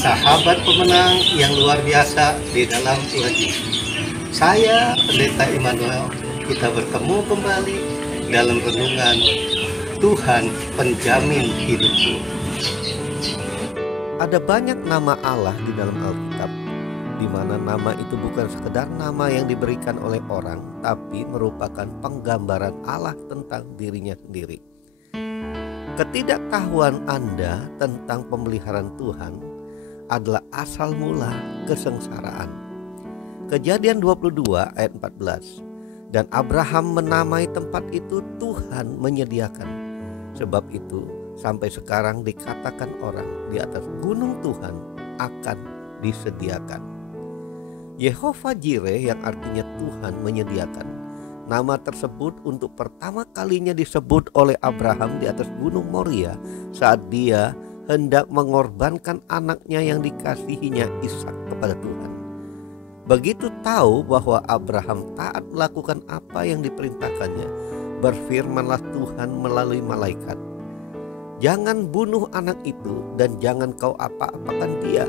sahabat pemenang yang luar biasa di dalam Tuhan Yesus. Saya Pendeta Immanuel, kita bertemu kembali dalam renungan Tuhan Penjamin Hidupku. Ada banyak nama Allah di dalam Alkitab, di mana nama itu bukan sekedar nama yang diberikan oleh orang, tapi merupakan penggambaran Allah tentang dirinya sendiri. Ketidaktahuan Anda tentang pemeliharaan Tuhan adalah asal mula kesengsaraan. Kejadian 22 ayat 14. Dan Abraham menamai tempat itu Tuhan menyediakan. Sebab itu sampai sekarang dikatakan orang di atas gunung Tuhan akan disediakan. Yehova Jireh yang artinya Tuhan menyediakan. Nama tersebut untuk pertama kalinya disebut oleh Abraham di atas gunung Moria saat dia hendak mengorbankan anaknya yang dikasihinya Ishak kepada Tuhan. Begitu tahu bahwa Abraham taat melakukan apa yang diperintahkannya, berfirmanlah Tuhan melalui malaikat, "Jangan bunuh anak itu dan jangan kau apa-apakan dia,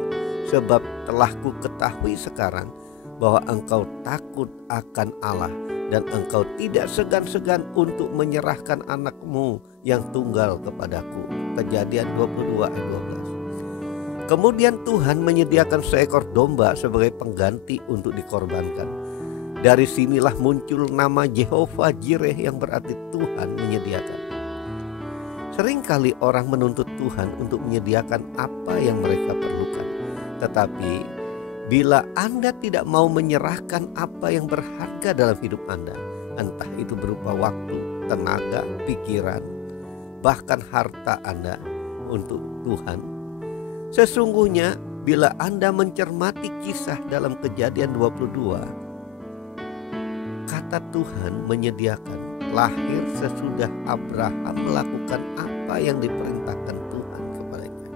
sebab telah ku ketahui sekarang bahwa engkau takut akan Allah dan engkau tidak segan-segan untuk menyerahkan anakmu yang tunggal kepadaku." Kejadian 22 ayat 12. Kemudian Tuhan menyediakan seekor domba sebagai pengganti untuk dikorbankan. Dari sinilah muncul nama Yehova Jireh yang berarti Tuhan menyediakan. Seringkali orang menuntut Tuhan untuk menyediakan apa yang mereka perlukan. Tetapi bila Anda tidak mau menyerahkan apa yang berharga dalam hidup Anda, entah itu berupa waktu, tenaga, pikiran, bahkan harta Anda untuk Tuhan, sesungguhnya bila Anda mencermati kisah dalam Kejadian 22, kata Tuhan menyediakan lahir sesudah Abraham melakukan apa yang diperintahkan Tuhan kepadanya.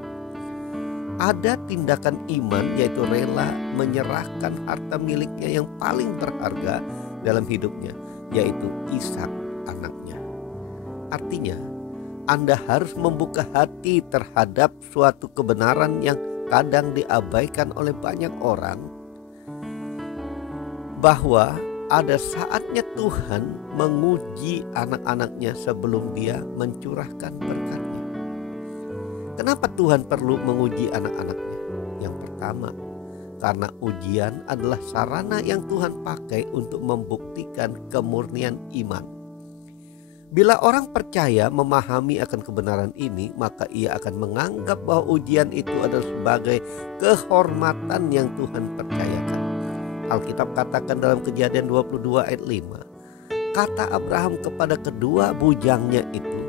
Ada tindakan iman, yaitu rela menyerahkan harta miliknya yang paling berharga dalam hidupnya, yaitu Ishak anaknya. Artinya Anda harus membuka hati terhadap suatu kebenaran yang kadang diabaikan oleh banyak orang, bahwa ada saatnya Tuhan menguji anak-anaknya sebelum dia mencurahkan berkatnya. Kenapa Tuhan perlu menguji anak-anaknya? Yang pertama, karena ujian adalah sarana yang Tuhan pakai untuk membuktikan kemurnian iman. Bila orang percaya memahami akan kebenaran ini, maka ia akan menganggap bahwa ujian itu adalah sebagai kehormatan yang Tuhan percayakan. Alkitab katakan dalam Kejadian 22 ayat 5, kata Abraham kepada kedua bujangnya itu,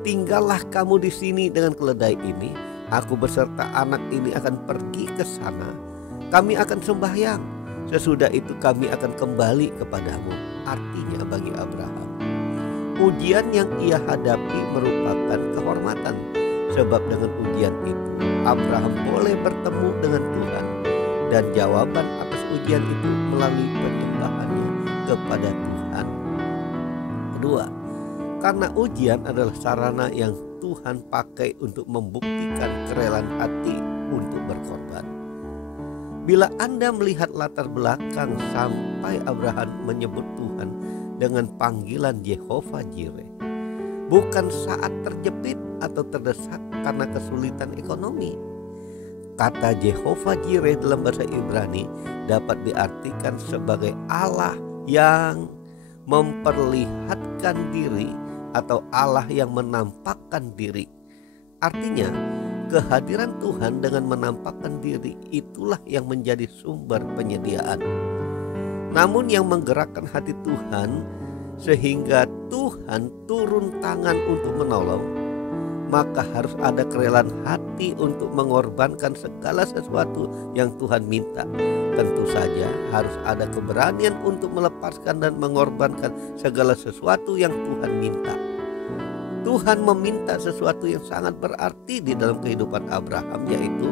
"Tinggallah kamu di sini dengan keledai ini, aku beserta anak ini akan pergi ke sana. Kami akan sembahyang, sesudah itu kami akan kembali kepadamu." Artinya bagi Abraham, ujian yang ia hadapi merupakan kehormatan. Sebab dengan ujian itu Abraham boleh bertemu dengan Tuhan, dan jawaban atas ujian itu melalui penyembahannya kepada Tuhan. Kedua, karena ujian adalah sarana yang Tuhan pakai untuk membuktikan kerelaan hati untuk berkorban. Bila Anda melihat latar belakang sampai Abraham menyebut Tuhan dengan panggilan Yehova Jireh, bukan saat terjepit atau terdesak karena kesulitan ekonomi. Kata Yehova Jireh dalam bahasa Ibrani dapat diartikan sebagai Allah yang memperlihatkan diri atau Allah yang menampakkan diri. Artinya, kehadiran Tuhan dengan menampakkan diri itulah yang menjadi sumber penyediaan. Namun yang menggerakkan hati Tuhan sehingga Tuhan turun tangan untuk menolong, maka harus ada kerelaan hati untuk mengorbankan segala sesuatu yang Tuhan minta. Tentu saja harus ada keberanian untuk melepaskan dan mengorbankan segala sesuatu yang Tuhan minta. Tuhan meminta sesuatu yang sangat berarti di dalam kehidupan Abraham, yaitu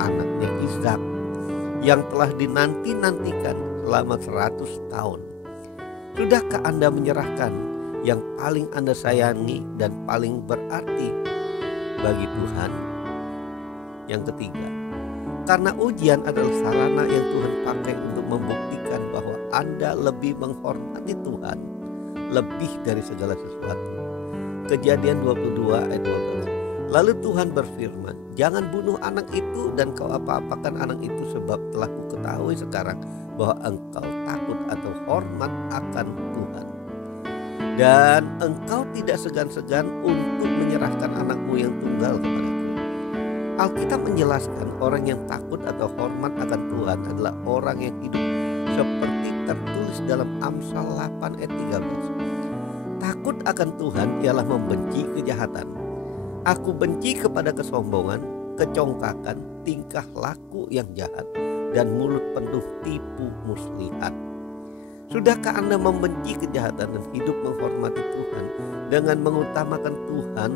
anaknya Ishak yang telah dinanti-nantikan selama 100 tahun. Sudahkah Anda menyerahkan yang paling Anda sayangi dan paling berarti bagi Tuhan? Yang ketiga, karena ujian adalah sarana yang Tuhan pakai untuk membuktikan bahwa Anda lebih menghormati Tuhan lebih dari segala sesuatu. Kejadian 22 ayat 12. Lalu Tuhan berfirman, jangan bunuh anak itu dan kau apa-apakan anak itu, sebab telah kuketahui sekarang bahwa engkau takut atau hormat akan Tuhan. Dan engkau tidak segan-segan untuk menyerahkan anakmu yang tunggal kepadaku. Alkitab menjelaskan orang yang takut atau hormat akan Tuhan adalah orang yang hidup seperti tertulis dalam Amsal 8 ayat 13. Takut akan Tuhan ialah membenci kejahatan. Aku benci kepada kesombongan, kecongkakan, tingkah laku yang jahat, dan mulut penuh tipu muslihat. Sudahkah Anda membenci kejahatan dan hidup menghormati Tuhan dengan mengutamakan Tuhan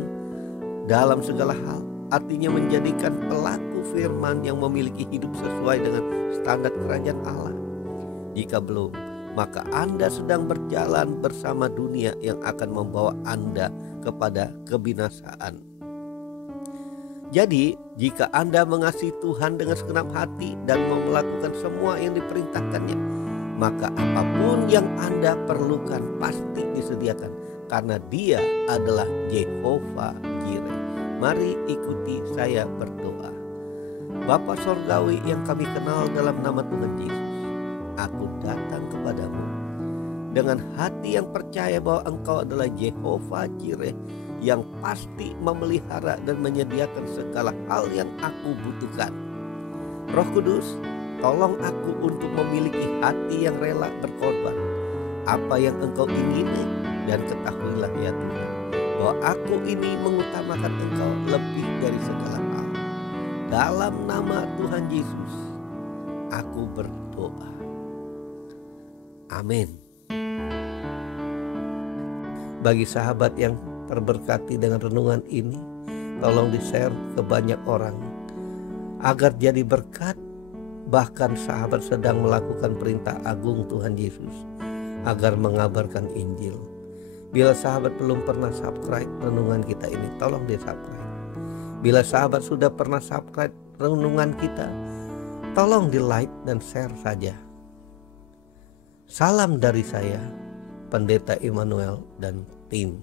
dalam segala hal? Artinya menjadikan pelaku firman yang memiliki hidup sesuai dengan standar kerajaan Allah. Jika belum, maka Anda sedang berjalan bersama dunia yang akan membawa Anda kepada kebinasaan. Jadi, jika Anda mengasihi Tuhan dengan segenap hati dan mau melakukan semua yang diperintahkannya, maka apapun yang Anda perlukan pasti disediakan, karena Dia adalah Jehovah Jireh. Mari ikuti saya berdoa. Bapa Sorgawi yang kami kenal dalam nama Tuhan Yesus, aku datang kepadamu dengan hati yang percaya bahwa Engkau adalah Jehovah Jireh yang pasti memelihara dan menyediakan segala hal yang aku butuhkan. Roh Kudus, tolong aku untuk memiliki hati yang rela berkorban apa yang Engkau ingini, dan ketahuilah ya Tuhan bahwa aku ini mengutamakan Engkau lebih dari segala hal. Dalam nama Tuhan Yesus aku berdoa. Amin. Bagi sahabat yang terberkati dengan renungan ini, tolong di-share ke banyak orang agar jadi berkat. Bahkan sahabat sedang melakukan perintah agung Tuhan Yesus agar mengabarkan Injil. Bila sahabat belum pernah subscribe renungan kita ini, tolong di-subscribe. Bila sahabat sudah pernah subscribe renungan kita, tolong di-like dan share saja. Salam dari saya, Pendeta Immanuel dan tim.